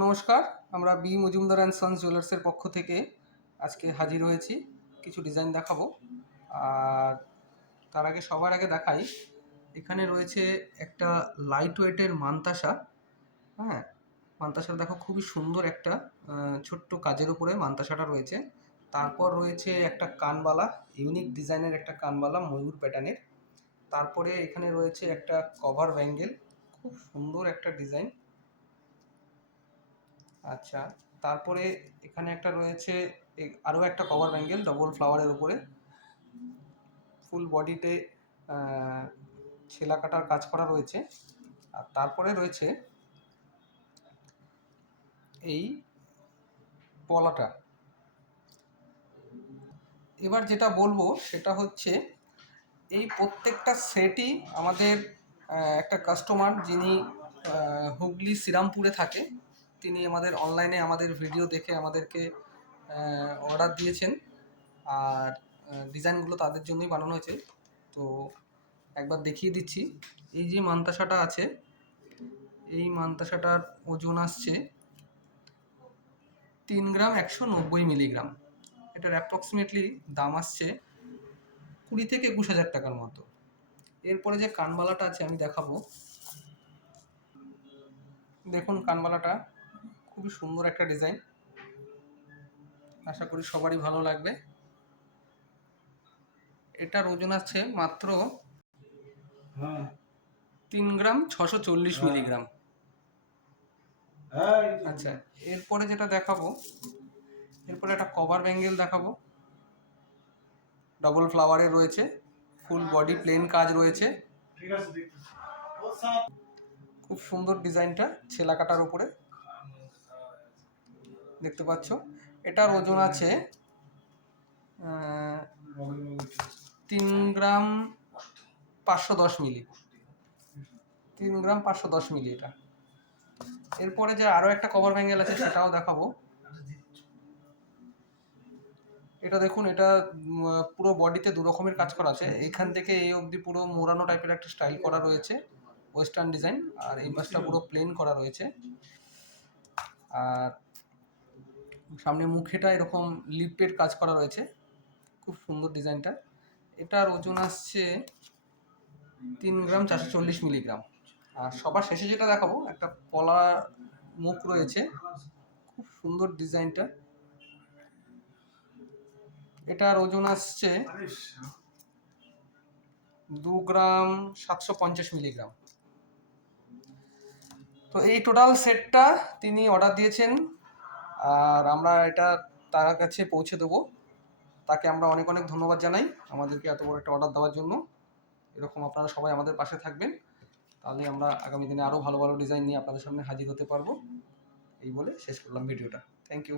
নমস্কার, আমরা B Majumdar and sons জুয়েলার্সের পক্ষ থেকে আজকে হাজির হয়েছি। কিছু ডিজাইন দেখাবো। আর তার আগে সবার আগে দেখাই, এখানে রয়েছে একটা লাইট ওয়েটের মান্তাসা। হ্যাঁ, মান্তাসা দেখো খুবই সুন্দর একটা ছোট্ট কাজের উপরে মান্তাসাটা রয়েছে। তারপর রয়েছে একটা কানবালা, ইউনিক ডিজাইনের একটা কানবালা ময়ূর প্যাটার্নের। তারপরে এখানে রয়েছে একটা কভার ব্যাঙ্গেল, খুব সুন্দর একটা ডিজাইন। আচ্ছা, তারপরে এখানে একটা রয়েছে আরও একটা কভার ব্যাঙ্গেল ডবল ফ্লাওয়ারের উপরে, ফুল বডিতে ছেলা কাটার কাজ করা রয়েছে। আর তারপরে রয়েছে এই পলাটা। এবার যেটা বলবো সেটা হচ্ছে, এই প্রত্যেকটা সেটই আমাদের একটা কাস্টমার যিনি হুগলি শ্রীরামপুরে থাকে, তিনি আমাদের অনলাইনে আমাদের ভিডিও দেখে আমাদেরকে অর্ডার দিয়েছেন। আর ডিজাইনগুলো তাদের জন্যই বানানো হয়েছে। তো একবার দেখিয়ে দিচ্ছি। এই যে মান্তাসাটা আছে, এই মান্তাসাটার ওজন আসছে 3 গ্রাম 190 মিলিগ্রাম। এটার অ্যাপ্রক্সিমেটলি দাম আসছে 20 থেকে 21 হাজার টাকার মতো। এরপরে যে কানবালাটা আছে আমি দেখাবো। দেখুন, কানবালাটা খুবই সুন্দর একটা ডিজাইন, আশা করি সবারই ভালো লাগবে। এটার ওজন আছে মাত্র 3 গ্রাম 640 মিলিগ্রাম। আচ্ছা, এরপরে যেটা দেখাবো, এরপরে একটা কভার ব্যাঙ্গেল দেখাবো, ডবল ফ্লাওয়ারে রয়েছে, ফুল বডি প্লেন কাজ রয়েছে। খুব সুন্দর ডিজাইনটা, ছেলা কাটার উপরে দেখতে পাচ্ছ। এটার ওজন আছে 3 গ্রাম 510 মিলি। 3 গ্রাম 510 মিলি এটা। এরপরে যে আরও একটা কভার ব্যাঙ্গেল আছে সেটাও দেখাবো। এটা দেখুন, এটা পুরো বডিতে দু রকমের কাজ করা আছে। এইখান থেকে এই অবধি পুরো মোড়ানো টাইপের একটা স্টাইল করা রয়েছে, ওয়েস্টার্ন ডিজাইন। আর এই পাশটা পুরো প্লেন করা রয়েছে। আর সামনে মুখেটা এরকম লিপের কাজ করা রয়েছে, খুব সুন্দর ডিজাইনটা। এটার ওজন আসছে 3 গ্রাম 440 মিলিগ্রাম। আর সবার শেষে যেটা দেখাবো, একটা পলা মুখ রয়েছে, খুব সুন্দর ডিজাইনটা। এটার ওজন আসছে 2 গ্রাম 750 মিলিগ্রাম। তো এই টোটাল সেটটা তিনি অর্ডার দিয়েছেন, আর আমরা এটা তার কাছে পৌঁছে দেবো। তাকে আমরা অনেক অনেক ধন্যবাদ জানাই আমাদেরকে এত বড় একটা অর্ডার দেওয়ার জন্য। এরকম আপনারা সবাই আমাদের পাশে থাকবেন, তাহলে আমরা আগামী দিনে আরও ভালো ভালো ডিজাইন নিয়ে আপনাদের সামনে হাজির হতে পারবো। এই বলে শেষ করলাম ভিডিওটা। Thank you.